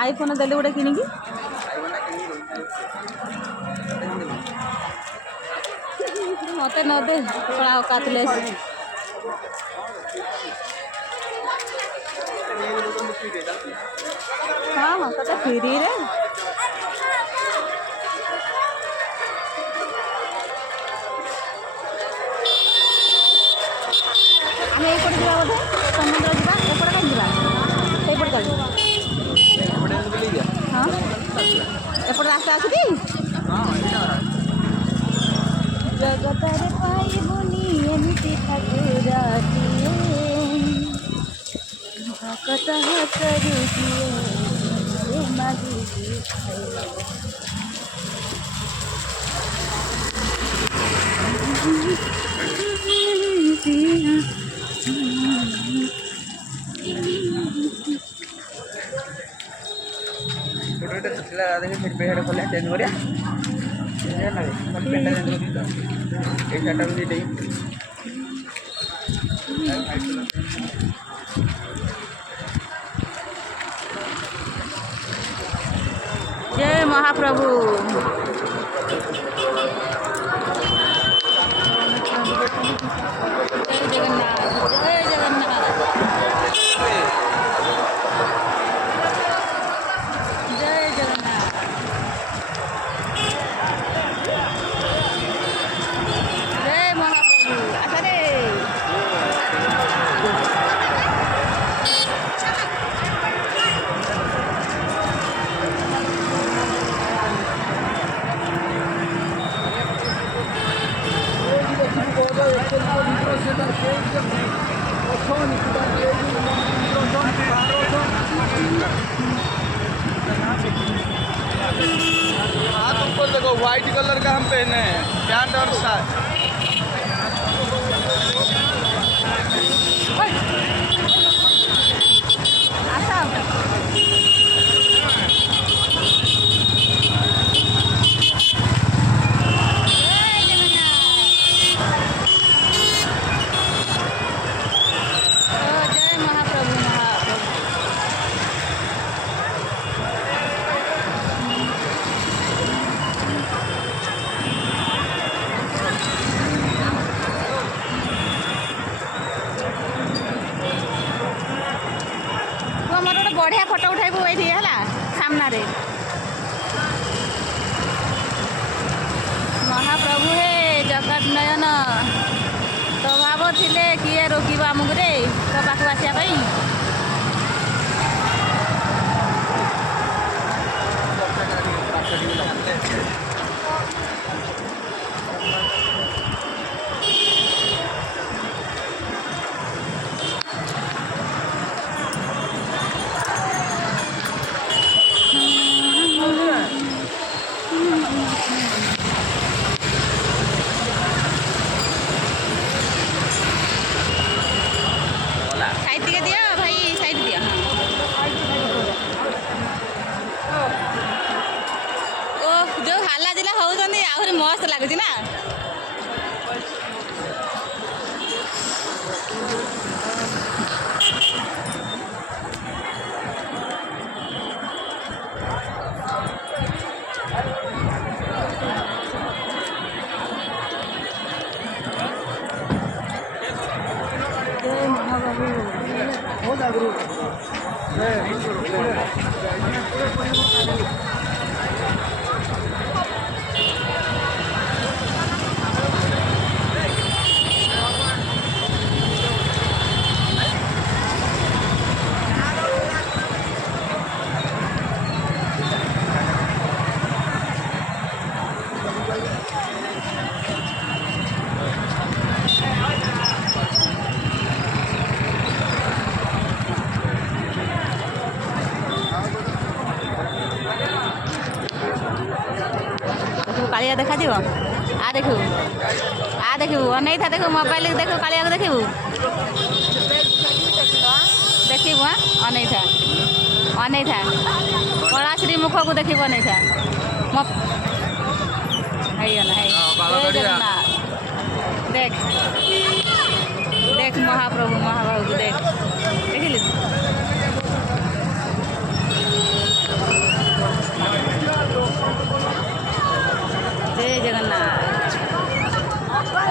IPhone देले गोटे किनिकी मत न दे थोड़ा औकात ले हाँ हाँ तो फ्री रे आम एपटे जा बोधे समुद्र जा एपटे कहीं जापटे चल हाँ एपटे रास्ता अच्छी जगत पाइबुनी एमती ठाकुराटिए भक्त करुटिए मागी जय महाप्रभु जय जगन्नाथ जय जगन्नाथ जय जगन्नाथ जय महाप्रभु आसरे हाँ तुमको देखो व्हाइट कलर का हम पहने हैं पैंट और शर्ट बढ़िया फोटो उठाइबू ये है सामने महाप्रभु हे जगत नयन स्वभाव थिले किए रोकब आमको रे तो पाख आसा साइड दिया भाई साइड दिया ओ जो हाला जिला होउछन्ती आहुरी मस्त लागुछि ना कालिया देखा दियो आ देखू अनै था देखू मोबाइल देखू कालिया को देखू देखू हाँ अनै था कलाश्री मुख को देखू अनै था ହେଇଗଲା ବାଳ ଜୟ ଗାଡ଼ିଆ। ଜଗନ୍ନାଥ। देख देख महाप्रभु महाबाहु को देख